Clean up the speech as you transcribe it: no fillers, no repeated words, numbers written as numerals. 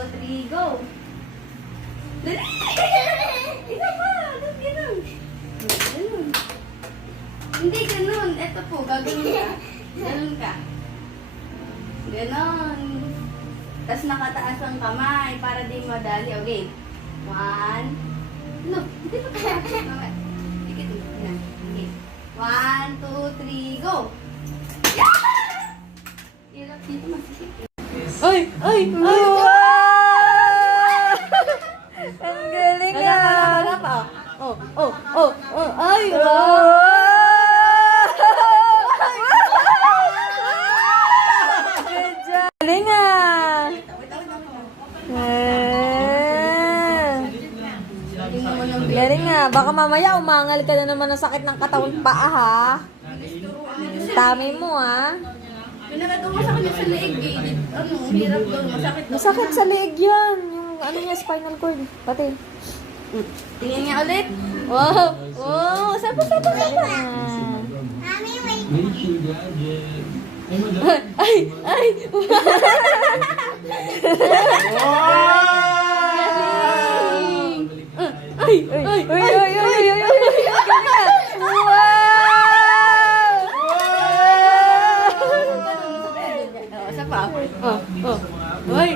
2, 3, go! Dali! Isa pa! Ganun. Ganun. Hindi, ganun. Ito po, gagawin ka. Ganun ka. Ganon. Tapos nakataas ang kamay para di madali. Okay. 1. No, hindi pa kaya. Dikit mo. Okay. 1, 2, 3, go! Hirap dito masikip. Ay! Ay! Ay! Wow! Ang galing ah! Oh, oh, oh, oh, ay! Wow! Good job! Galing ah! Galing nga. Baka mamaya umangal ka na naman ng sakit ng katawan paa ha. Tami mo ha. Yung nakagawa sa kanya sa leeg eh. Ano, hirap doon. Masakit daw. Masakit sa leeg yan. Yung ano niya, spinal cord. Pati. Tingnan niya ulit. Wow! Wow! Sapa. Ay! Ay! Ay! Ay! Ay! Wow! Isa pa. Ay!